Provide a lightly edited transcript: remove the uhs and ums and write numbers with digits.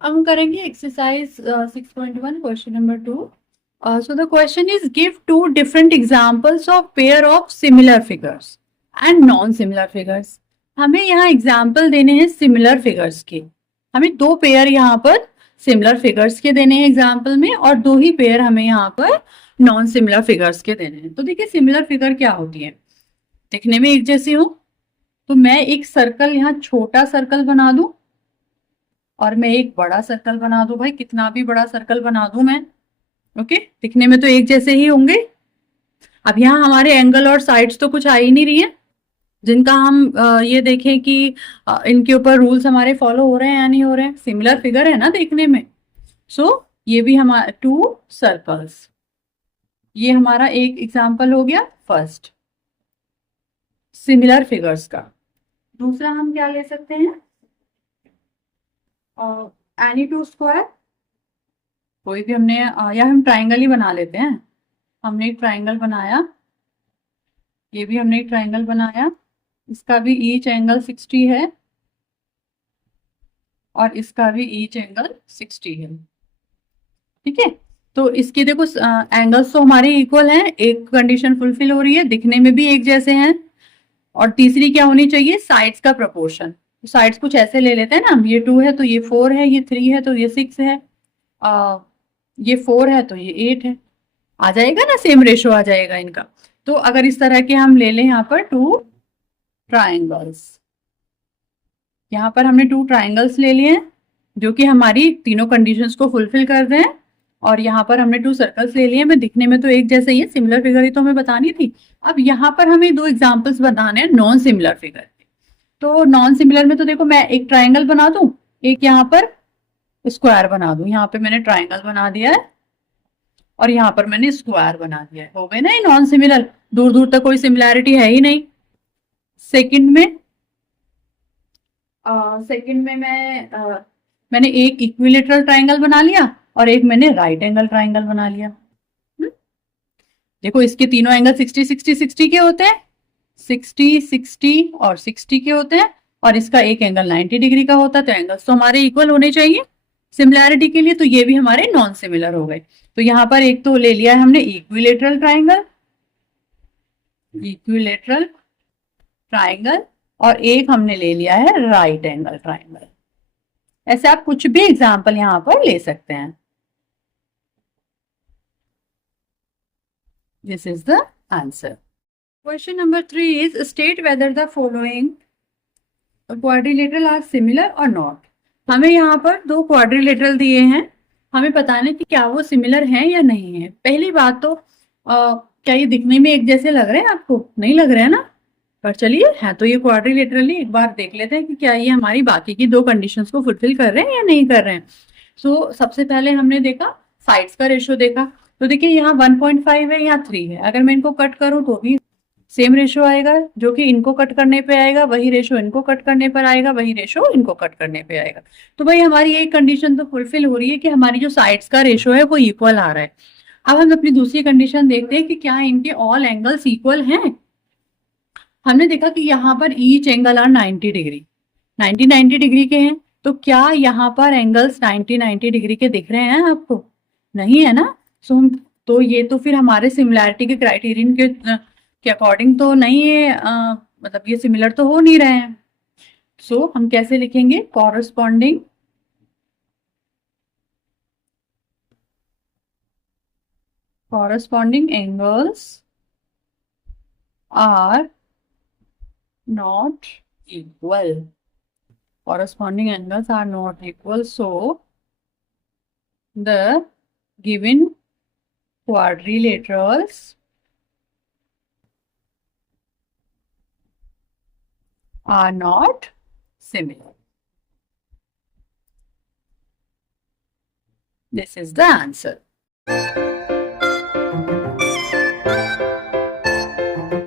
अब हम करेंगे exercise 6.1 question number 2. So the question is, give two different examples of pair of similar figures and non-similar figures. हमें यहाँ example देने हैं सिमिलर फिगर्स के. हमें दो पेयर यहाँ पर सिमिलर फिगर्स के देने हैं एग्जाम्पल में, और दो ही पेयर हमें यहाँ पर नॉन सिमिलर फिगर्स के देने हैं. तो देखिए सिमिलर फिगर क्या होती है, दिखने में एक जैसी हो. तो मैं एक सर्कल यहाँ छोटा सर्कल बना दूं और मैं एक बड़ा सर्कल बना दूं. भाई कितना भी बड़ा सर्कल बना दूं मैं, ओके, दिखने में तो एक जैसे ही होंगे. अब यहाँ हमारे एंगल और साइड्स तो कुछ आ ही नहीं रही है जिनका हम ये देखें कि इनके ऊपर रूल्स हमारे फॉलो हो रहे हैं या नहीं हो रहे हैं. सिमिलर फिगर है ना देखने में. सो ये भी हमारा टू सर्कल्स, ये हमारा एक एग्जाम्पल हो गया फर्स्ट सिमिलर फिगर्स का. दूसरा हम क्या ले सकते हैं, एनी टू स्क्वायर. कोई भी हमने या हम ट्राइंगल ही बना लेते हैं. हमने एक ट्राइंगल बनाया, ये भी हमने एक ट्राइंगल बनाया, इसका भी ईच एंगल 60 है और इसका भी ईच एंगल 60 है. ठीक है, तो इसके देखो एंगल्स तो हमारे इक्वल हैं, एक कंडीशन फुलफिल हो रही है, दिखने में भी एक जैसे हैं. और तीसरी क्या होनी चाहिए, साइड्स का प्रोपोर्शन. तो साइड्स कुछ ऐसे ले लेते हैं ना, ये 2 है तो ये 4 है, ये 3 है तो ये 6 है, ये 4 है तो ये 8 है. आ जाएगा ना, सेम रेशो आ जाएगा इनका. तो अगर इस तरह के हम ले लें यहाँ पर टू ट्राइंगल्स, यहाँ पर हमने टू ट्राइंगल्स ले लिए हैं जो कि हमारी तीनों कंडीशंस को फुलफिल कर रहे हैं. और यहाँ पर हमने टू सर्कल्स ले लिए हैं. मैं दिखने में तो एक जैसे ही है, सिमिलर फिगर ही तो हमें बतानी थी. अब यहाँ पर हमें दो एग्जांपल्स बताने हैं नॉन सिमिलर फिगर. तो नॉन सिमिलर में तो देखो मैं एक ट्राइंगल बना दूं, एक यहाँ पर स्क्वायर बना दूं. यहाँ पे मैंने ट्राइंगल बना दिया है और यहाँ पर मैंने स्क्वायर बना दिया है. हो गए ना ये नॉन सिमिलर, दूर दूर तक कोई सिमिलैरिटी है ही नहीं. सेकंड में मैंने एक इक्विलेटरल ट्राइंगल बना लिया और एक मैंने राइट एंगल ट्राइंगल बना लिया. देखो इसके तीनों एंगल 60 60 60 के होते हैं, 60 60 और 60 के होते हैं. और इसका एक एंगल 90 डिग्री का होता है. तो एंगल्स तो हमारे इक्वल होने चाहिए सिमिलैरिटी के लिए. तो ये भी हमारे नॉन सिमिलर हो गए. तो यहाँ पर एक तो ले लिया है हमने इक्विलेटरल ट्राइंगल, और एक हमने ले लिया है राइट एंगल ट्राइंगल. ऐसे आप कुछ भी एग्जाम्पल यहाँ पर ले सकते हैं. This is the answer. Question number 3 is state whether the following quadrilateral are similar और नॉट. हमें यहाँ पर दो क्वाड्रिलेटरल दिए हैं, हमें बताना है कि क्या वो सिमिलर हैं या नहीं है. पहली बात तो क्या ये दिखने में एक जैसे लग रहे हैं आपको, नहीं लग रहे हैं ना. पर चलिए है तो ये क्वाड्रिलेटरली, एक बार देख लेते हैं कि क्या ये हमारी बाकी की दो कंडीशंस को फुलफिल कर रहे हैं या नहीं कर रहे हैं. सो सबसे पहले हमने देखा साइड्स का रेशो देखा. तो देखिए यहाँ 1.5 है, यहाँ 3 है. अगर मैं इनको कट करूं तो भी सेम रेशो आएगा, जो कि इनको कट करने पे आएगा, वही रेशो इनको कट करने पर आएगा, वही रेशो इनको कट करने पे आएगा. तो भाई हमारी एक कंडीशन तो फुलफिल हो रही है कि हमारी जो साइड्स का रेशो है वो इक्वल आ रहा है. अब हम अपनी दूसरी कंडीशन देखते हैं कि क्या इनके ऑल एंगल्स इक्वल हैं. हमने देखा कि यहाँ पर each angle are 90 degree, 90 degree के हैं. तो क्या यहाँ पर एंगल्स 90 डिग्री के दिख रहे हैं आपको, नहीं है ना. सो हम तो ये तो फिर हमारे सिमिलैरिटी के क्राइटेरियन के अकॉर्डिंग तो नहीं है, मतलब ये सिमिलर तो हो नहीं रहे हैं. सो हम कैसे लिखेंगे, corresponding angles are not equal. Corresponding angles are not equal. So the given quadrilaterals are not similar. This is the answer.